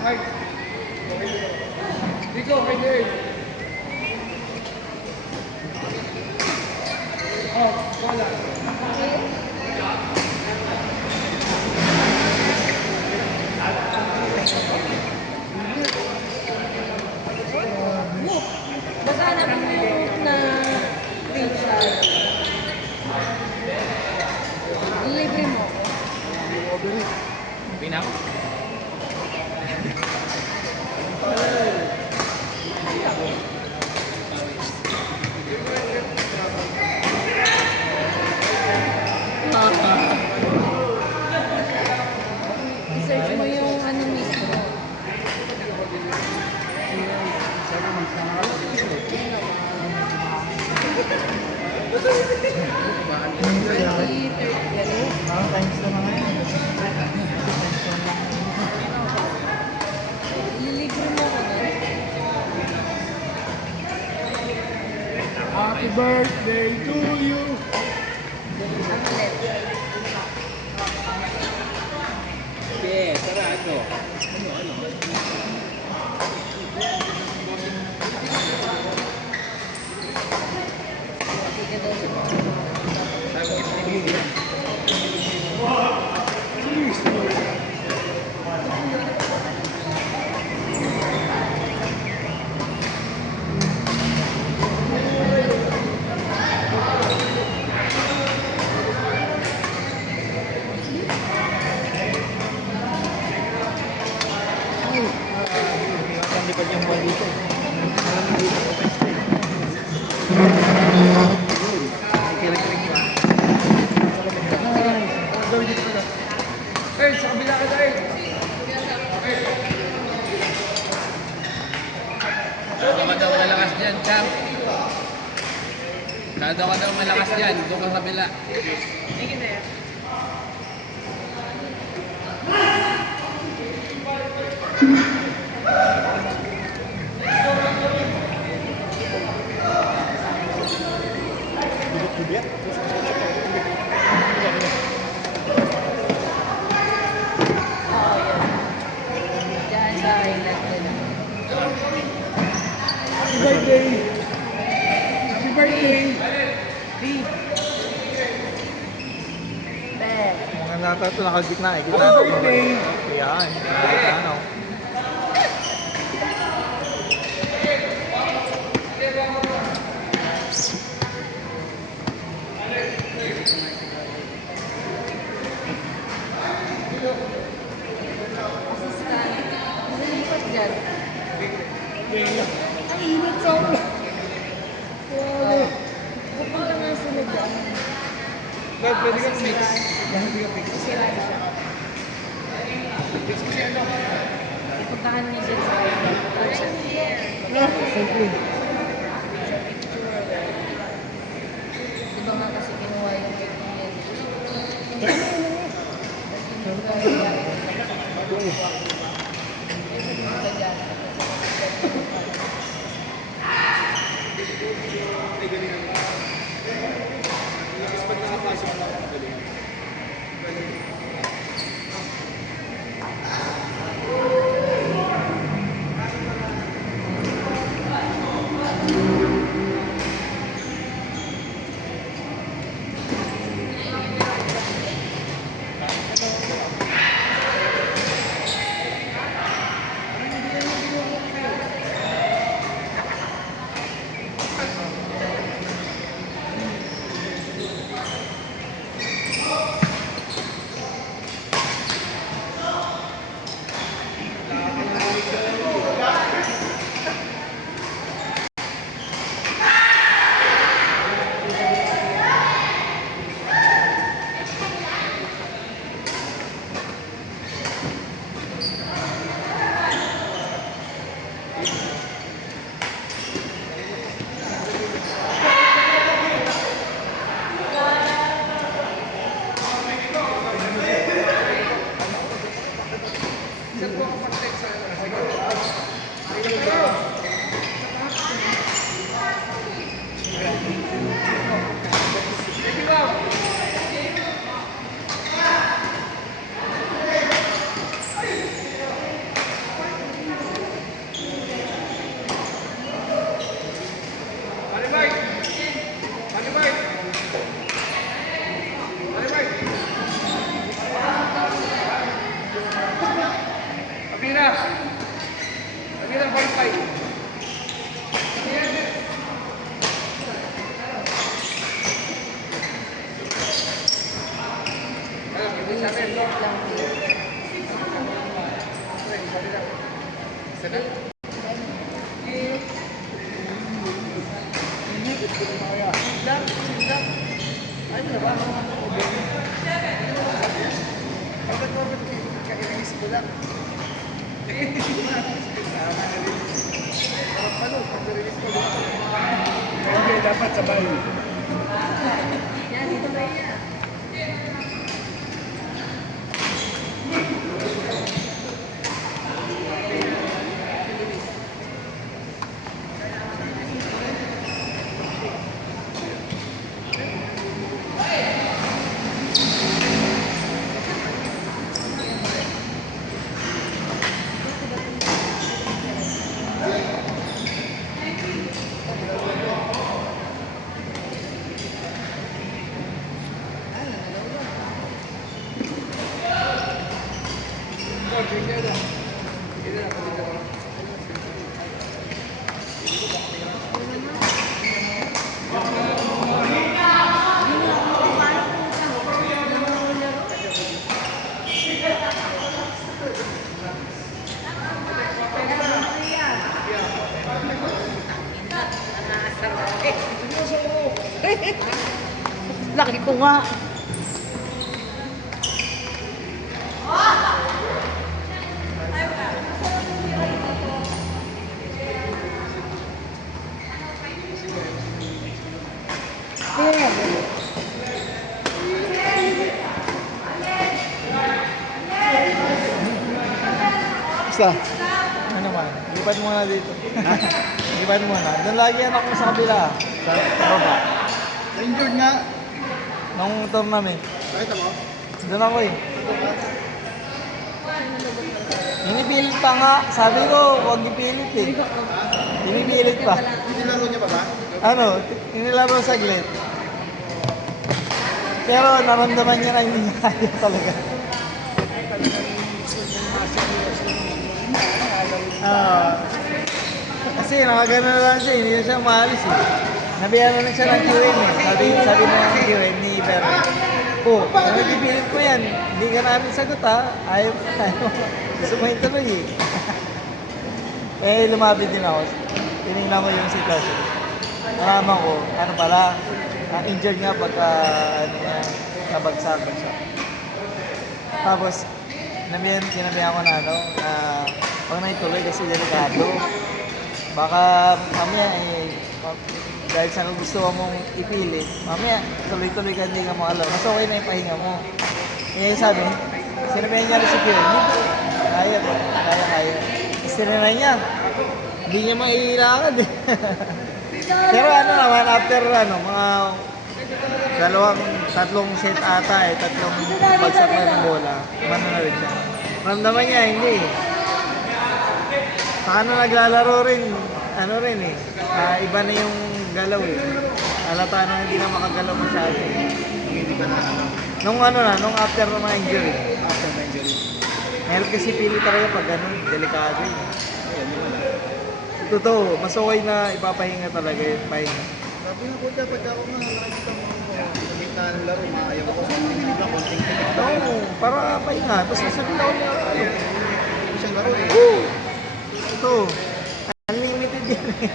Mike. Rico, kay Nerd. Oh, wala. Basta naman yung na screenshot. Libre mo ko. Pinako. I-search mo yung ano mismo. Ililibre mo ko na. Happy birthday to you. Okay, sarado. Sige daw sa mga. Ang likod yung ball dito. Gawin dito ka na. Eh, sa kabila ka na eh. Sado ka daw malakas dyan, Cham. Sado ka daw malakas dyan. Doon ka sa kabila. Bibit-bibit. Oo, yun. Diyan sa island nila. Happy birthday! Happy birthday! Be. Mga nata ito nakagitna eh. Gitna Happy birthday! Yan. Nakagitna ano. Assistant. Nalipat dyan. Ang init sa ulo. Oo. Buti ka nga sunod dyan. Brad, pwede kang mix. Pwede kang mix. Sira siya. Mix kasi ano? Ipuntahan mo dyan sa island. No, simple. Sa picture. Diba nga kasi kinuha yung cake niya. Tapos kinuha yung Ay, ganyan. Tapos pag nakapasok lang, galing. Galing. Lagi ng 5-5. Okay, dapat sabay. Yan, dito ba yan? Laki ko nga. Basta. Ano naman? Lipad muna dito. Lipad muna. Doon lagi anak ko sa kabila. Sa baba. Injured nga. Nung tournament. Nakita mo? Doon ako eh. Inipilit pa nga. Sabi ko, huwag ipilit eh. Inipilit pa. Nilaro niya ba ba? Ano, inilaro saglit. Pero naramdaman niya na hindi niya kaya talaga. Kasi nakagano na lang siya, hindi na siya maalis eh. Nabiyan na lang siya ng QM eh. Sabi na ng QM ni Iber. Oh, nagipilit mo yan. Hindi ka namin sagot ha. Ayaw mo. Gusto mo ituloy eh. Eh, lumapit din ako. Tinignan ko yung sitwasyon. Nalaman ko, ano pala, injured nga pagka, ano niya, nabagsak. Tapos, sinabihan ko na ano, na pag naituloy kasi delikado. Baka mamaya eh, dahil sa gusto mong ipilit, mamaya tuloy-tuloy ka hindi ka makalaw. Mas okay na yung pahinga mo. Eh sabi, sinabihan niya rin si Kiel, kaya po, kaya. Istinanay niya, hindi niya mailakad eh. Pero ano naman, after ano, mga tatlong set ata eh, tatlong bagsak na ng bola, umano na rin siya. Ramdaman niya, hindi eh. Saka na naglalaro rin, ano rin eh, iba na yung galaw eh. Alata na hindi na makagalaw masyado eh. Hindi ba na ano? Nung after na mga injury. After the injury. Meron kasi pili talaga pag ganun, delikado eh. Ayun, yun wala. Totoo, mas okay na ipapahinga talaga yung pahinga. Sabi nga po dapat ako nga nakikita mo sa gitna ng laro, maayaw ako sa mga iba, konting tinik lang. Oo, para pahinga. Tapos sasabihin ako niya, Hindi siyang laro eh. woo! Ito, unlimited yan eh.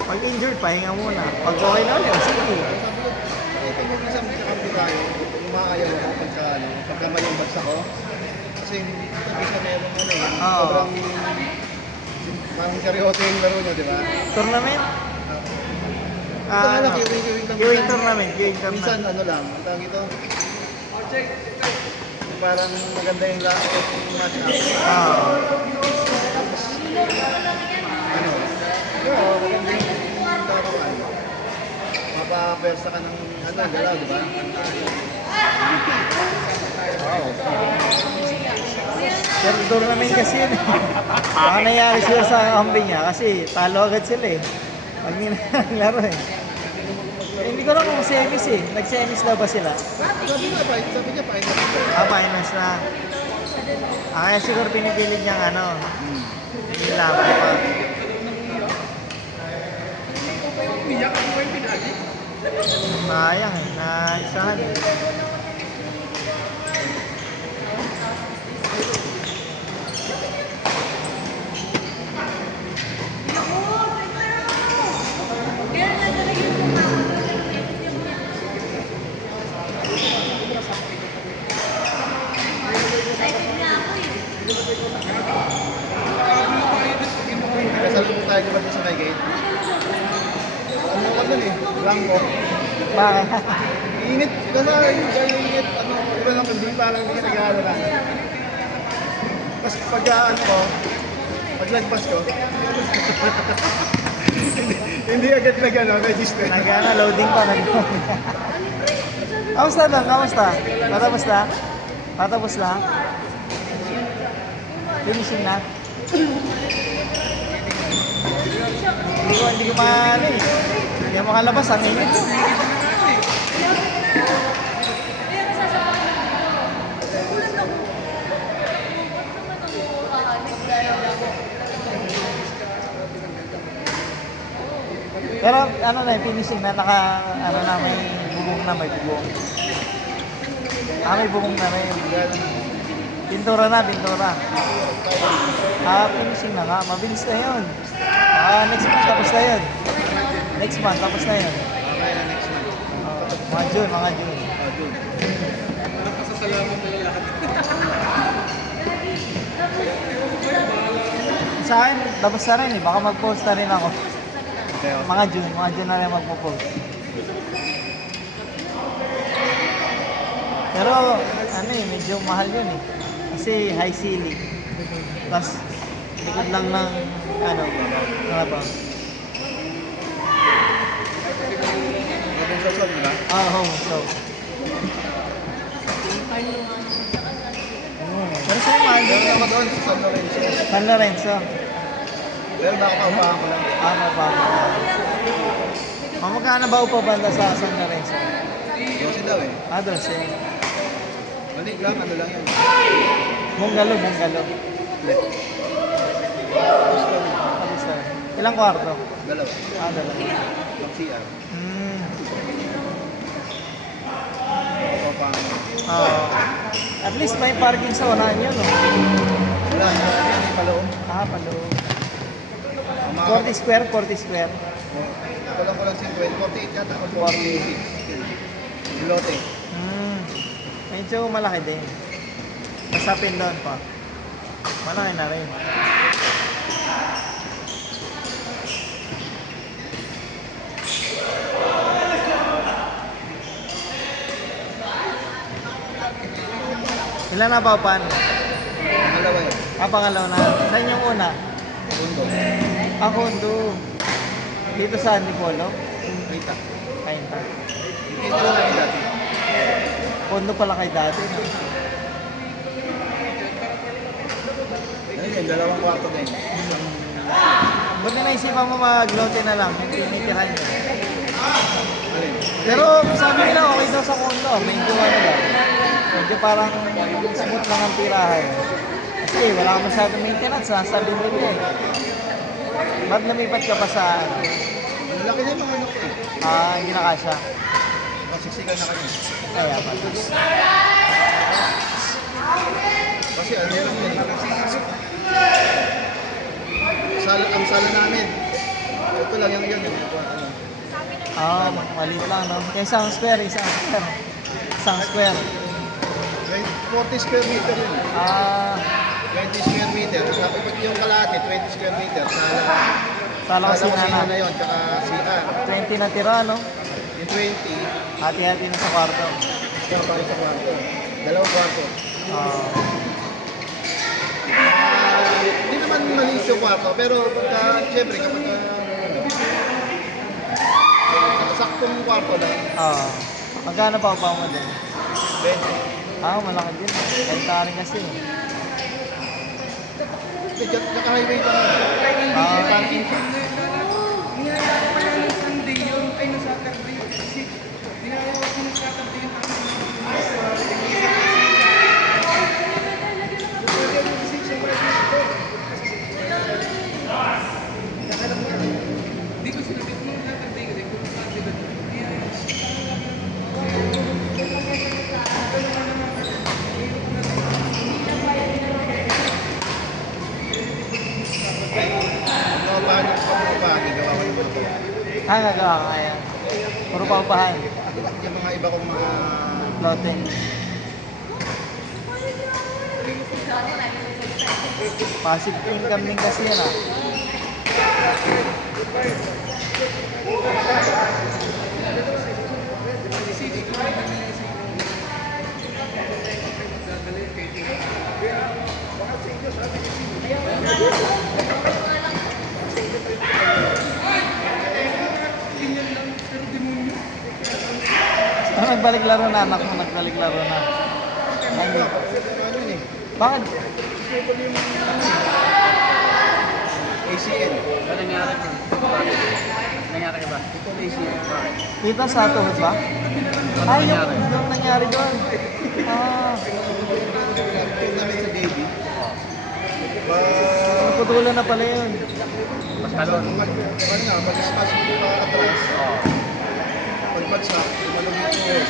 Pag injured, pahinga muna. Pag okay na ulit, sige. Sabi ko, eh, pag mag-isang kakampi tayo, umaayaw ako pagka may yung bagsak ko. Kasi hindi sa meron ano eh. Oo. Sobrang parang seryoso yung laro nyo, di ba? Tournament? Ito na lang, Ano? kiwing lang. Queuing tournament, queuing Minsan tournament. ano lang, ang tawag ito. Parang maganda yung match up. Tapos, ano, oo, maganda yung laruan. Mapapwersa ka ng ano, galaw, di ba? Pero tournament kasi yun. Baka nangyari sila sa kampi niya kasi talo agad sila eh. Pag nilalaro eh. Hindi ko lang kung semis eh. Nag-semis daw ba sila? Sabi niya, final. Finals na. Kaya siguro pinipilit niyang ano, yung lamay pa. Sayang eh, naisahan eh. Kasalubong tayo diba sa may gate? Ano ka dun eh? Blanco. Bakit? Init. Kasi yung init. Ano, iba lang, hindi parang hindi ka nag-aaral lang. Tapos pagka ano ko, paglagpas ko, hindi agad register. Nag-ano, loading pa. Kamusta doon? Kamusta? Patapos na? Patapos na? Finishing na? Hindi ko maano eh. Hindi ako makalabas, ang init. Pero ano na, finishing na, ano na, may bubong na, may bubong. May bubong na rin. Pintura na, pintura. Finishing na nga, mabilis na yun. Next month, tapos na yun. Next month, tapos na yun. Okay na next month. Mga June, mga June. June. Sa akin, tapos na rin eh. Baka mag-post na rin ako. Okay, okay. Mga June na rin magpo-post. Pero, ano eh, medyo mahal yun eh. Kasi high ceiling. Tapos, likod lang ng, ano ba? Robin Sasson, di ba? So. Pero sa'yo mahal Meron din. ako doon sa San Lorenzo. San Lorenzo. Pero baka paupahan ko lang. Magkano ba upa banda sa San Lorenzo? Kasi daw eh. 12. Balik lang, ano lang yan. Bungalo. Left. Tapos na. Ilang kwarto? Dalawa. Dalawa. Pag CR. Paupahan ko. At least may parking sa unahan yun, no? Wala, yan yung paloob. Paloob. Ang mga 40 square, 40 square. kulang 50, 48 yata o 46. Yung lote. Medyo malaki din. Masapin doon pa. Malaki na rin. Ilan na ba upan? Pangalawa yun. Pangalawa na. Saan yung una? Pundo. Kondo. Dito sa Antipolo? Kita. Kainta. Kita lang kami dati. Kondo pala kay dati. No? Ayun yun, dalawang kwarto din. Buti naisipan mo maglote na lang. Yung tinitirahan nyo. Alin? Pero sabi nila okay daw sa kondo. Medyo ano lang. Medyo parang smooth lang ang tirahan. Kasi wala ka masyadong maintenance. Sabi nila eh. Ba't lumipat ka pa sa Ang laki na yung mga anak ko eh. hindi na kasya? Siksikan na kami. Kaya pala. Kasi ano yun yun. Ang sala namin. Ito lang yung yun. Maliit lang no? Isang square. Isang square. 40 square meter yun. 20 square meter. Yung kalahati, 20 square meter. Sala kasi kusina na na yun, tsaka CR. 20 na tira, no? Yung 20, Hati-hati na sa kwarto. ito pa sa kwarto. Dalawang kwarto. Hindi naman maliit yung kwarto, pero pagka, syempre, kapag saktong kwarto lang, Magkano pa upa mo din? 20. Malaki din. Kahit taring kasi. Naka-highway lang. May parking pa. Gagawa ka kaya. Puro paupahan. Yung mga iba kong mga... Floating. Passive income din kasi yan ah. Nagbalik laro na, anak mo nagbalik laro na. Ay, hindi. Ano yun eh? Bakit? ACL. Ano nangyari ko? Nangyari ba? Ito ang ACL. Dito sa tuhod ba? Ay, yung nangyari doon. Ah, Yung namin sa baby. naputulan na pala yun. Mas talon. Ano nga, pag-smash mo pa atras, pag-bagsak, tumalog yung tuhod.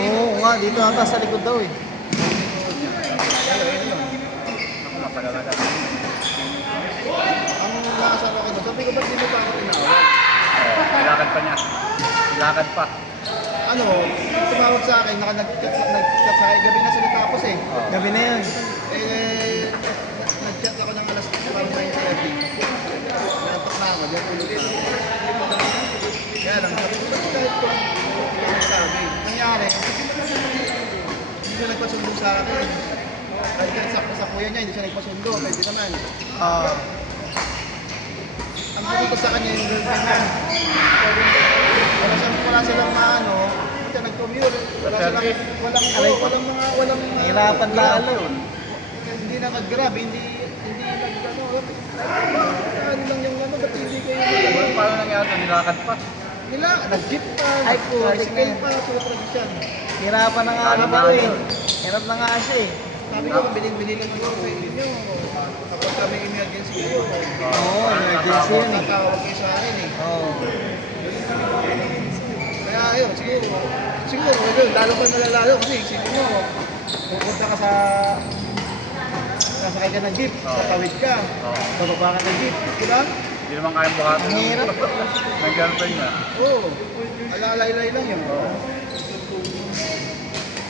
Oo nga, dito ata sa likod daw eh. Ayun yun. Ako matagal na kasi. Ang nakasama ko doon, sabi ko ba't di mo pa ako tinawag? Nilakad pa niya. Nilakad pa. Ano, tumawag sa akin, nag-chat sa akin, gabi na sila tapos eh. Gabi na yun. Eh, nag-chat ako ng alas parang 9:30. Nantok na ako, diyan ulit na. Kaya lang, sabi ko, ba't kahit kung hindi ko sabi? Nangyari, hindi siya nagpasundo sa akin. Kahit sa kuya niya, hindi siya nagpasundo, pwede naman. Ah, Ang sabi ko sa kanya yung girlfriend niya. Wala silang ano, hindi siya nag-commute. Wala silang, walang nahirapan lalo. hindi na nag-grab, hindi nag-ano, ano lang yung ano, ba't hindi kayo nag-ano? Paano nangyari? Nilakad pa. Nila, nag-jeep pa, Ay, putik na tricycle yun. pa, sulat-tradisyon. Hirapan na nga Lalo ako na eh. yun. Hirap na nga siya eh. Sabi ko, bilhin mo sa inyo. Kapag kami emergency kayo, Oo, emergency yun eh. tatawag kayo sa akin eh. Oo. Kaya ayun, siguro, ayun, lalo pa nalalalo kasi isipin mo, pupunta ka sasakay ka ng jeep, tatawid ka, bababa ka ng jeep, di ba? Hindi naman kayang buhatin. Ang hirap. Ng girlfriend niya. Oo, alalay-lay lang yun.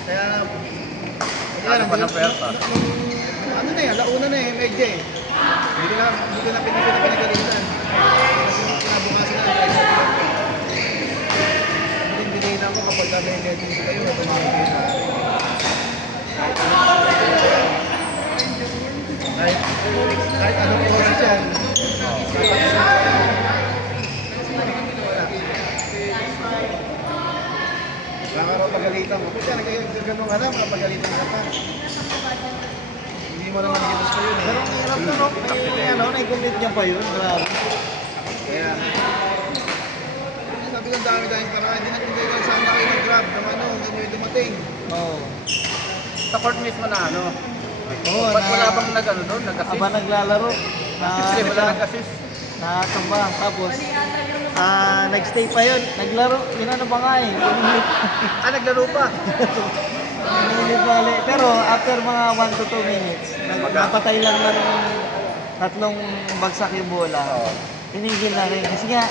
Kaya, Ano pa ng pwersa? ano na yan, launa na eh, medyo eh. Hindi ko na pinagalitan. Kasi kinabukasan na, bilhin ako kapag may emergency kayo, tumawag kayo sa akin. Kahit anong oras yan. Baka raw pagalitan mo. Kaya nagkaganong ka na, mapagalitan ka pa. Hindi mo naman ginos ko yun eh. Pero ang hirap na no, may ano, nai-commute niya pa yun. Grabe. Kaya, sabi ko dami-daming parang hindi lang sana kayo nag-grab ng ano, hindi nyo dumating. Oo. Sa court mismo na ano. Oo, Ba't wala bang nag-ano doon? Aba Nag-assist? naglalaro. Kasi wala nag-assist. Nakatamba. Tapos, nag-stay pa yun. Naglaro. Inano pa nga eh. Pinilit. Naglaro pa. Pinilit bali. Pero after mga 1 to 2 minutes, napatay lang ng tatlong bagsak yung bola. Tinigil na rin. Kasi nga,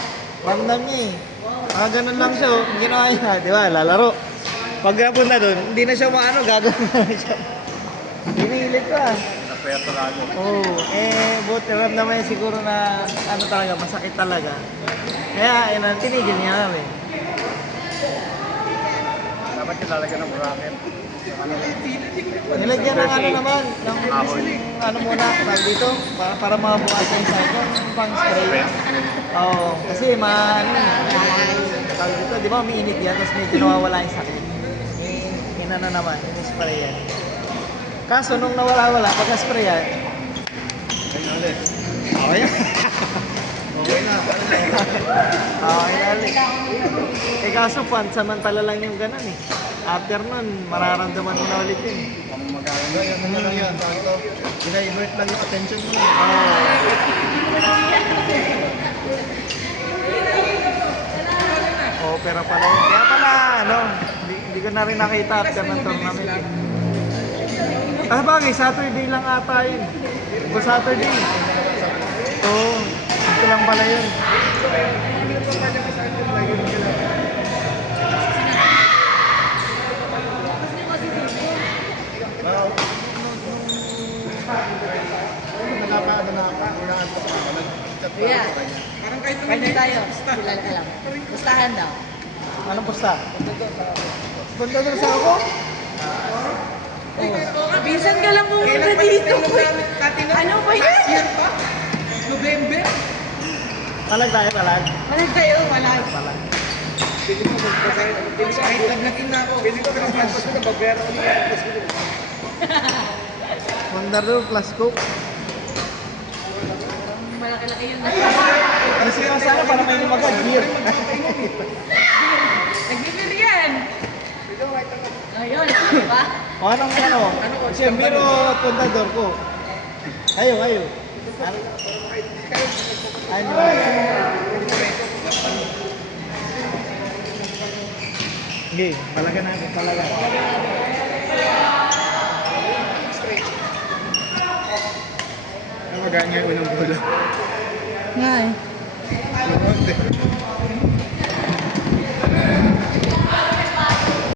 ramdam niya eh. Mga ganun lang siya. Oh. Ang ginawa niya, di ba, lalaro. Pag napunta doon, hindi na siya maano, gagawin na rin siya. Pinilit pa. Napwerto lalo. Oo, buti ramdaman niya siguro na ano talaga, masakit talaga. Kaya, yun, tinigil niya namin. Dapat yung lalagyan ng bracket. Nilagyan ng ano naman, ng ano muna, tawag dito, para mabukasan sa ito, yung pang spray. Oo, kasi tawag dito, di ba umiinit yan, tapos medyo nawawala yung sakit. Inano naman, yung spray yan. Kaso nung nawala-wala, pagka-spray yan, Ayun ulit. okay na. Okay na, paano na? Okay na ulit. Eh kaso pansamantala lang yung ganun eh. After nun, mararamdaman mo na ulit yun. Kung magkano. Ano lang yan, tawag ito, dinivert lang yung attention mo. Oo, pero pala yun. Kaya pala, hindi ko na rin nakita after ng tournament eh. Bagay, Saturday lang ata yun. O Saturday. Oo, ito lang pala yun. Inaantok ako. Nag-chat pa Kuya. ako sa kanya. Kanya tayo. Kilala ka lang. Pustahan daw. Anong pusta? Banda doon sa ako? Minsan ka lang pumunta dito. Ano ba yan? November. Talag tayo, talag. Walang kayo, walang. Kahit nagnakin na ako. Pili ko pinag-plan ko na babayaran ko niya. Banda doon, plus coke. Malaki-laki yun. Ano siya sana para may lumaga, beer. Nagbibir yan. Ayun, di ba? O anong ano? Siya, beer o kontador ko? Ayo, ayo. Ano? Sige, talaga namin, talaga. Ang maganda yung unang bola. Nga eh. Lamonte.